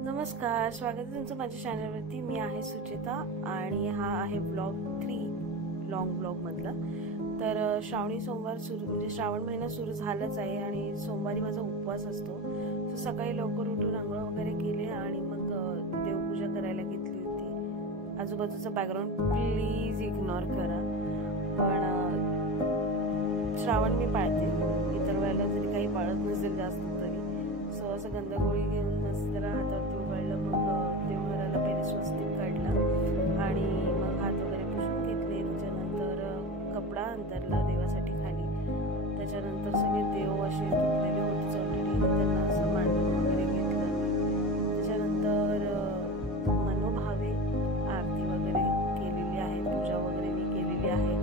नमस्कार, स्वागत आहे तुमचं माझ्या चॅनलवरती। मी आहे सुचेता आणि हा आहे ब्लॉग 3 लॉंग ब्लॉग मधला। तर श्रावणी सोमवार सुरू म्हणजे श्रावण महिना सुरू झालाच आहे आणि सोमवारी माझा उपवास असतो। सो सकाळी लवकर उठून आंघोळ वगैरे केले आणि मग देवपूजा करायला घेतली होती। आजूबाजूचा बॅकग्राऊंड प्लीज इग्नोर करा, पण श्रावण मी पाळते, इतर वेळेला जरी काही पाळत नसेल जास्त तरी। सो असं गंधगोळी घेऊन मस्त जरा हातावरती उघडलं, मग देवघराला पहिले स्वस्तिक काढलं आणि मग हात वगैरे पुसून घेतले। त्याच्यानंतर कपडा अंतरला देवासाठी खाली। त्याच्यानंतर सगळे देव असे धुतलेले होते ऑलरेडी, त्यांना असं मांडून वगैरे घेतलं। त्याच्यानंतर मनोभावे आरती वगैरे केलेली आहे, पूजा वगैरे मी केलेली आहे।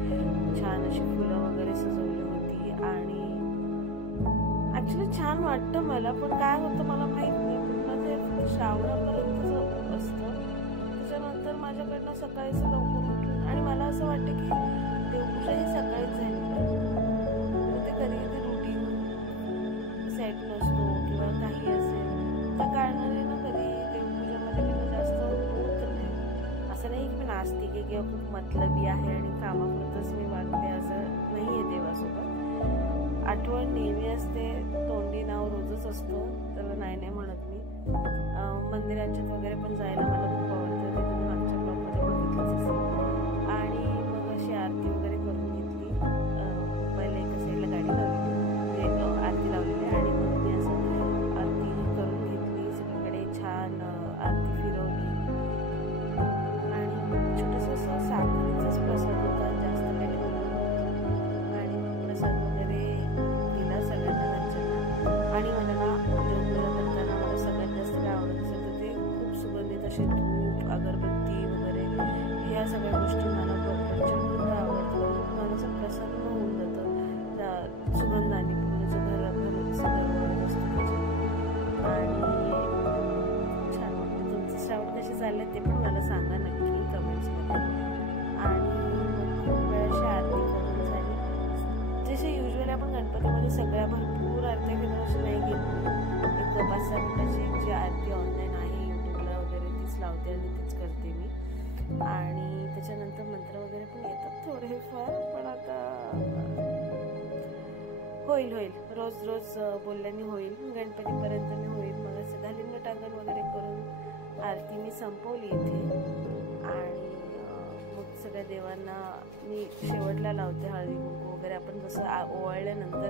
छान अशी फुलं वगैरे सजवली होती आणि ॲक्च्युली छान वाटतं मला, पण काय होतं मला माहीत नाही, म्हणजे श्रावणापर्यंतच असतं। त्याच्यानंतर माझ्याकडनं सकाळीच लवकर उठून आणि मला असं वाटतं की देवपूजा ही सकाळीच झाली पाहिजे। ते कधी कधी रुटीन सेट नसतो किंवा काही असेल त्या कारणाने ना कधी देवपूजामध्ये मी जास्त होत नाही। असं नाही की मी नास्तिक आहे किंवा खूप मतलबी आहे आणि कामापुरतंच मी वागते, असं नाही आहे देवासोबत। आठवण नेहमी असते, तोंडी नाव रोजच असतं, त्याला नाही म्हणत मी। मंदिरांच्यात वगैरे पण जायला मला खूप आवडतं, ते तुम्ही मागच्या ब्लॉगमध्ये बघितलंच असेल। आणि मग अशी आरती वगैरे करून घेतली। पहिले एका साईडला गाडी लावली, आरती लावलेली आणि मग मी असं आरती करून घेतली। सगळीकडे छान आरती फिरवली आणि छोटंसं असं साखरेचाच प्रसाद होता, जास्त काही ठेवलं नव्हतं। आणि मग प्रसाद वगैरे दिला सगळ्यांना घरच्यांना। आणि मला ना देवपूजा करताना मला सगळ्यात जास्त काय आवडत असेल तर ते खूप सुगंधित असे धूप, अगरबत्ती वगैरे ह्या सगळ्या गोष्टी मला प्रचंड आवडतात। मला असं प्रसन्न होऊन जातं त्या सुगंधाने, पूर्ण जो घरात सगळं असतो। आणि छान वाटतं। तुमचं श्रावण कसे चालले ते पण मला सांगा नक्की कमेंट्समध्ये। आणि खूप वेळाशी आरती करून झाली। जसे युजली आपण गणपतीमध्ये सगळ्या भरपूर आरत्या घेतो अशी नाही घेत, एक 5-6 मिनिटाची जी आरती ऑनलाईन आहे यूट्यूबला वगैरे तीच लावते आणि तीच करते मी। आणि त्याच्यानंतर मंत्र वगैरे पण येतात थोडेफार, पण आता होईल रोज रोज बोलल्याने होईल, गणपतीपर्यंत मी होईल। मग असं घालीन टांगण वगैरे करून आरती मी संपवली इथे। आणि मग सगळ्या देवांना मी शेवटला लावते हळदी कुंकू वगैरे। आपण जसं ओवाळल्यानंतर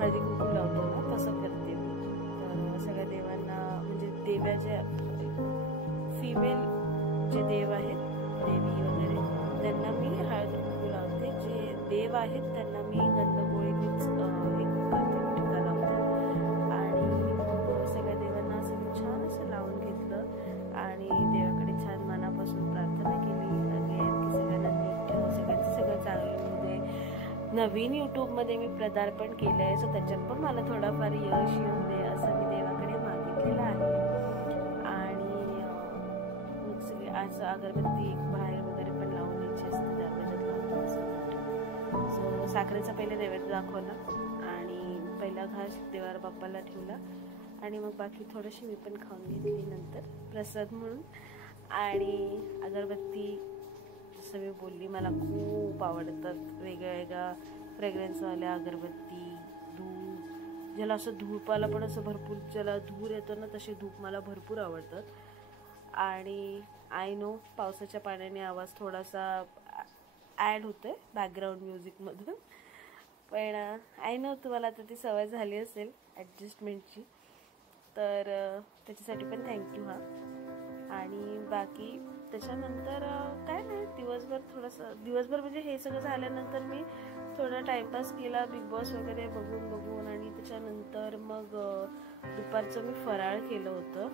हळदी कुंकू लावतो ना, तसं करते मी। तर सगळ्या देवांना म्हणजे देवाच्या फिमेल जे देव आहेत, देवी वगैरे, त्यांना मी हळदी कुंकू लावते। जे देव आहेत त्यांना मी गंधगोळी मिक्स टिका लावते। आणि मग सगळ्या देवांना असं मी छान असं लावून घेतलं आणि देवाकडे छान मनापासून प्रार्थना केली की सगळ्यांना नीट ठेव, सगळ्यांचं सगळं चांगलं होऊ दे। नवीन यूट्यूबमध्ये मी पदार्पण केलं आहे, सो त्याच्यात पण मला थोडाफार यश येऊन दे असं मी देवाकडे मागितलेलं आहे। आणि मग सगळे आज अगरबत्ती बाहेर वगैरे पण लावून द्यायची असते, दरवाजात लावतो असं। सो साखरेचा पहिले नैवेद्य दाखवला आणि पहिला घास देवार बाप्पाला ठेवला आणि मग बाकी थोडीशी मी पण खाऊन घेतली नंतर प्रसाद म्हणून। आणि अगरबत्ती जसं मी बोलली, मला खूप आवडतात वेगळ्या फ्रेग्रन्सवाल्या अगरबत्ती, धूप, ज्याला असं धूपाला पण असं भरपूर ज्याला धूर येतो ना, तसे धूप मला भरपूर आवडतात। आणि आय नो पावसाच्या पाण्याने आवाज थोडासा ॲड होतोय बॅकग्राऊंड म्युझिकमधून, पण आय नो तुम्हाला आता ती सवय झाली असेल ॲडजस्टमेंटची, तर त्याच्यासाठी पण थँक्यू हा। आणि बाकी त्याच्यानंतर काय नाही, दिवसभर म्हणजे हे सगळं झाल्यानंतर मी थोडा टाईमपास केला, बिग बॉस वगैरे बघून। आणि त्याच्यानंतर मग दुपारचं मी फराळ केलं होतं।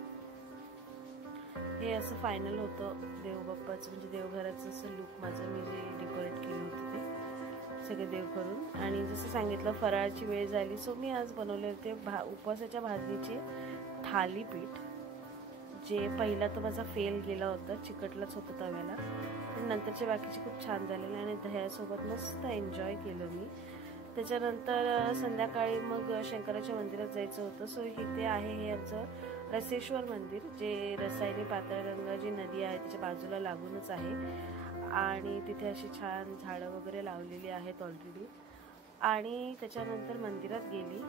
हे असं फायनल होतं देवबाप्पाचं, म्हणजे देवघराचं असं लुक माझं, मी जे डेकोरेट केलं होतं ते सगळे देव करून। आणि जसं सांगितलं फराळाची वेळ झाली, सो मी आज बनवले होते उपवासाच्या भाजणीचे थालीपीठ, जे पहिला तर माझा फेल गेला होता, चिकटलाच होतं तव्याला, पण नंतरचे बाकीचे खूप छान झालेले आणि दह्यासोबत मस्त एन्जॉय केलं मी। त्याच्यानंतर संध्याकाळी मग शंकराच्या मंदिरात जायचं होतं. सो इथे आहे हे आमचं रसेश्वर मंदिर, जे रसायनी पाताळगंगा जी नदी आहे त्याच्या बाजूला लागूनच आहे. आणि तिथे अशी छान झाडं वगैरे लावलेली आहेत ऑलरेडी. आणि त्याच्यानंतर मंदिरात गेली,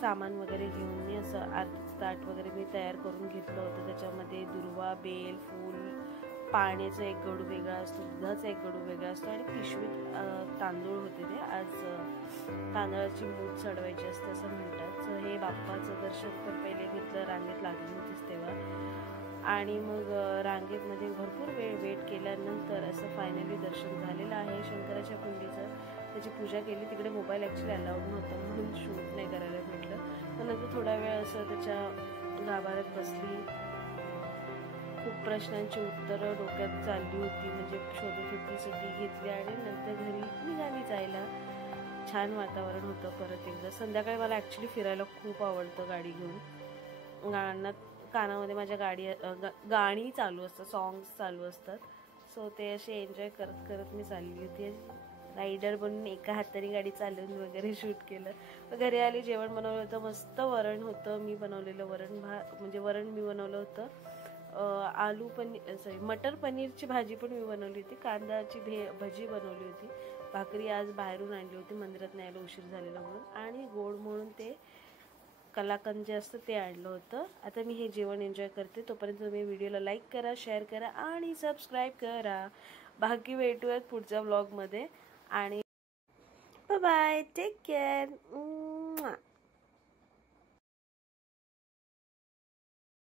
सामान वगैरे घेऊन मी असं आरतीचं ताट वगैरे मी तयार करून घेतलं होतं. त्याच्यामध्ये दुर्वा, बेल, फूल, पाण्याचा एक गडू वेगळा असतो, दुधाचा एक गडू वेगळा असतो आणि पिशवीत तांदूळ होते. ते आज तांदळाची मूठ चढवायची असते असं म्हणतात. सो हे बाप्पाचं दर्शन पण पहिले घेतलं, रांगेत लागली होतीच तेव्हा. आणि मग रांगेतमध्ये भरपूर वेळ वेट केल्यानंतर असं फायनली दर्शन झालेलं आहे शंकराच्या पिंडीचं. त्याची पूजा केली. तिकडे मोबाईल ॲक्च्युली अलाउड नव्हतं म्हणून शूट नाही करायला भेटलं. पण नंतर थोडा वेळ असं त्याच्या गाभाऱ्यात बसली. खूप प्रश्नांची उत्तरं डोक्यात चालली होती, म्हणजे शोधत होती, सुट्टी घेतली आणि नंतर घरी निघाली जायला. छान वातावरण होतं. परत एकदा संध्याकाळी मला ॲक्च्युली फिरायला खूप आवडतं गाडी घेऊन. कानामध्ये माझ्या गाणी चालू असतात, सॉंग्स चालू असतात. सो ते असे एन्जॉय करत करत मी चालली होती. रायडर बनून एका हाताने गाडी चालवून वगैरे शूट केलं. घरी आली, जेवण बनवलं होतं, मस्त वरण होतं. मी बनवलेलं वरण मी बनवलं होतं. आलू पनीर मटर पनीरची भाजी पण मी बनवली होती. कांद्याची भजी बनवली होती. भाकरी आज बाहेरून आणली होती, मंदिरात न्यायला उशीर झालेला म्हणून. आणि गोड म्हणून ते कलाकंद जे असतं ते आणलं होतं. आता मी हे जेवण एन्जॉय करते. तोपर्यंत तुम्ही व्हिडिओला लाईक करा, शेअर करा आणि सबस्क्राईब करा. बाकी भेटूयात पुढच्या व्लॉगमध्ये आणि बाय बाय, टेक केअर.